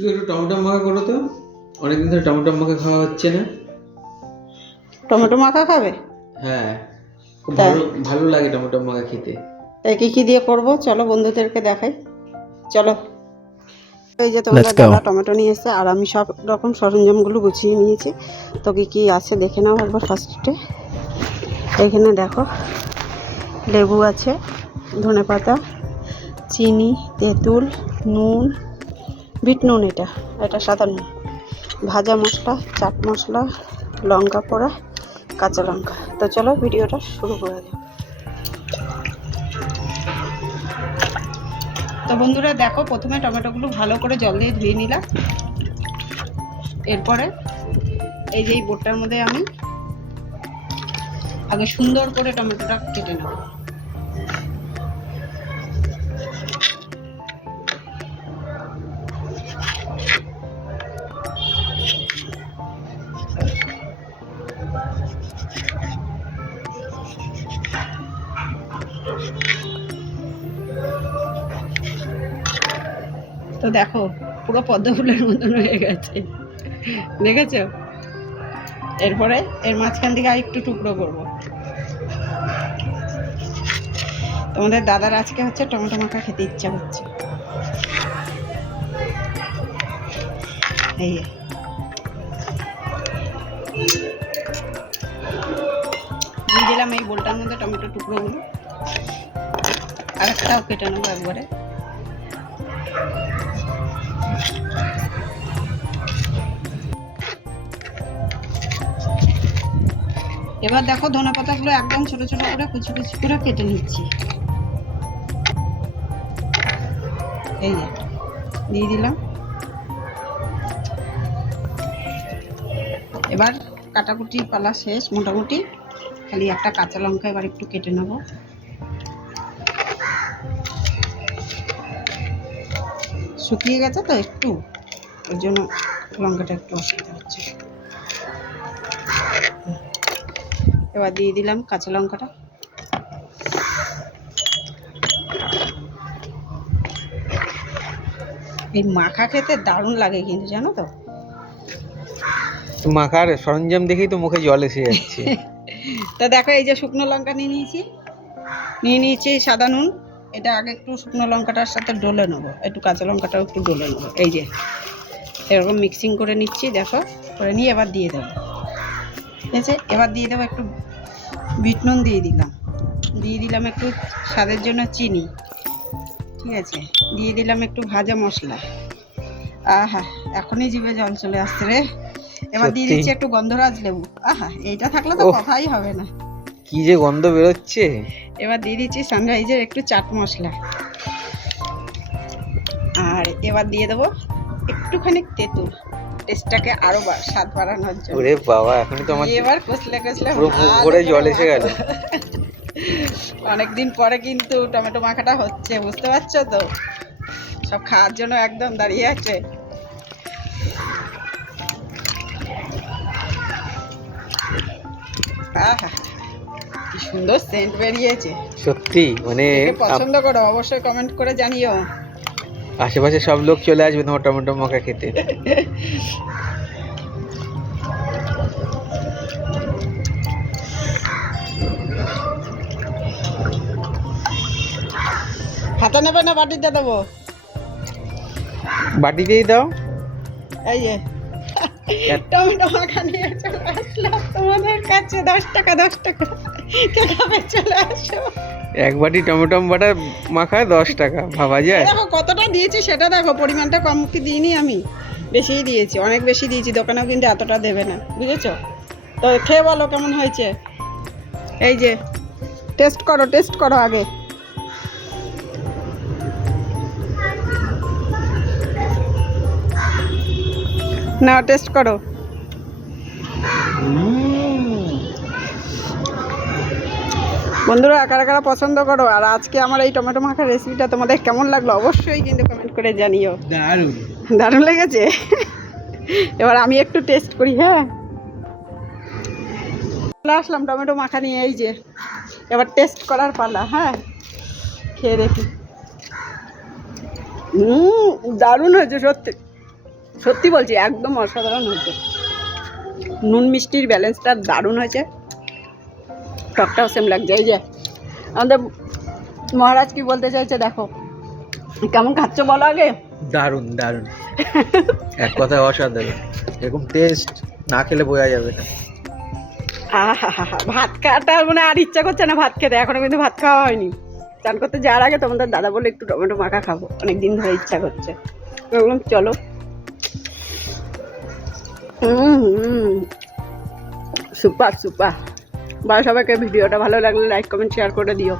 তুই একটু টমেটো মাখা করো তো, অনেকদিন ধরে টমেটো মাখা খাওয়া হচ্ছে না। টমেটো মাখা খাবে? হ্যাঁ, খুব তাই ভালো ভালো লাগে টমেটো মাখা খেতে। তাই কি দিয়ে করব, চলো বন্ধুদেরকে দেখাই। চলো, এই যে তোমাদের দাদা টমেটো নিয়ে এসেছে আর আমি সব রকম সরঞ্জামগুলো গুছিয়ে নিয়েছি। তো কি আছে দেখে নাও একবার ফার্স্টে। এখানে দেখো, লেবু আছে, ধনেপাতা, চিনি, তেঁতুল, নুন, বিট নুন, এটা সাদা নুন, ভাজা মশলা, চাট মশলা, লঙ্কা পোড়া, কাঁচা লঙ্কা। তো চলো ভিডিওটা শুরু করা যাক। তো বন্ধুরা দেখো, প্রথমে টমেটোগুলো ভালো করে জল দিয়ে ধুয়ে নিলাম। এরপরে এই যে এই বোটটার মধ্যে আমি আগে সুন্দর করে টমেটোটা কেটে নেব। তো দেখো, পুরো পদ্ম ফুলের মতন হয়ে গেছে, দেখেছো? এরপরে এর মাঝখান থেকে আর একটু টুকরো করব। তোমাদের দাদার আজকে হচ্ছে টমেটো মাখা খেতে ইচ্ছা হচ্ছে। এই দিয়ে দিলাম এই বোলটার মধ্যে টমেটো টুকরোগুলো, আর একটাও কেটে নেবো একবারে। এবার দেখো, ধনেপাতাগুলো একদম ছোট ছোট করে কুচি কুচি করে কেটে নিচ্ছি। এই যে দিয়ে দিলাম। এবার কাটাকুটি পালা শেষ মোটামুটি, খালি একটা কাঁচা লঙ্কা এবার একটু কেটে নেব। শুকিয়ে গেছে তো একটু, ওর জন্য লঙ্কাটা একটু অসুবিধা হচ্ছে। এবার দিয়ে দিলাম কাঁচা লঙ্কাটা। এই মাখা খেতে দারুণ লাগে কিন্তু, জানো তো? মাখার সরঞ্জাম দেখেই তো মুখে জল এসে যাচ্ছে। তা দেখো, এই যে শুকনো লঙ্কা নিয়ে নিয়েছি সাদা নুন। এটা আগে একটু শুকনো লঙ্কাটার সাথে ডলে নেবো, একটু কাঁচা লঙ্কাটাও একটু ডলে নেবো। এই যে এরকম মিক্সিং করে নিচ্ছি, দেখো করে নিয়ে এবার দিয়ে দেবো। ঠিক আছে, এবার দিয়ে দেবো একটু বিট নুন, দিয়ে দিলাম একটু স্বাদের জন্য চিনি। ঠিক আছে, দিয়ে দিলাম একটু ভাজা মশলা। আহা, এখনই জিভে জল চলে আসছে রে। এবার দিয়ে দিচ্ছি একটু গন্ধরাজ লেবু। আহা, এইটা থাকলে তো কথাই হবে না, কি যে গন্ধ বেরোচ্ছে। এবার দিয়ে দিচ্ছি সানরাইজের একটু চাট মশলা, আর এবার দিয়ে দেবো একটুখানি তেঁতুল, টেস্টটাকে আরো স্বাদ বাড়ানোর জন্য। ওরে বাবা, এখনই তো আমার এবার কষলে পুরো মুখ ভরে জল এসে গেল। অনেকদিন পরে কিন্তু টমেটো মাখাটা হচ্ছে, বুঝতে পারছো তো? সব খাওয়ার জন্য একদম দাঁড়িয়ে আছে। আহা, কি সুন্দর সেন্ট বেরিয়েছে। সত্যি মানে পছন্দ করো অবশ্যই কমেন্ট করে জানিও। আশেপাশে সব লোক চলে আসবে তোমার টমেটো মাখা খেতে। হাতে নেবে না বাটিতে দেবো? বাটিতেই দাও। এই যে টমেটো মাখা নিয়ে চলে আসলাম তোমাদের কাছে। 10 টাকা 10 টাকা, কে খাবে চলে আসো। এক বাটি টমেটো বাটা মাখা 10 টাকা, ভাবা যায়? দেখো কতটা দিয়েছি সেটা দেখো, পরিমাণটা কম কি দিইনি আমি, বেশিই দিয়েছি, অনেক বেশি দিয়েছি। দোকানেও কিন্তু এতটা দেবে না, বুঝেছো তো? খেয়ে বলো কেমন হয়েছে। এই যে টেস্ট করো আগে। না, টেস্ট করো। বন্ধুরা কারা পছন্দ করো, আর আজকে আমার এই টমেটো মাখার রেসিপিটা তোমাদের কেমন লাগলো অবশ্যই কিন্তু কমেন্ট করে জানিও। দারুণ লেগেছে। এবার আমি একটু টেস্ট করি। হ্যাঁ, চলে আসলাম টমেটো মাখা নিয়ে। এই যে এবার টেস্ট করার পালা। হ্যাঁ, খেয়ে দেখি। দারুণ হয়েছে সত্যি। সত্যি বলছি একদম অসাধারণ হয়েছে। নুন মিষ্টির ব্যালেন্সটা দারুণ হয়েছে, টকটাও সেম লাগছে। এই যে আমাদের মহারাজ কি বলতে চাইছে দেখো, কেমন খাচ্ছ বলো আগে। দারুণ দারুণ, এক কথায় অসাধারণ, এরকম টেস্ট না খেলে বোঝা যাবে না। আহা, ভাত খাওয়াটা মানে আর ইচ্ছা করছে না ভাত খেতে, এখনো কিন্তু ভাত খাওয়া হয়নি। চান করতে যাওয়ার আগে তোমাদের দাদা বলে একটু টমেটো মাখা খাবো, অনেকদিন ধরে ইচ্ছা করছে। বললাম চলো। Super super. বা সবাইকে ভিডিওটা ভালো লাগলে লাইক কমেন্ট শেয়ার করে দিও।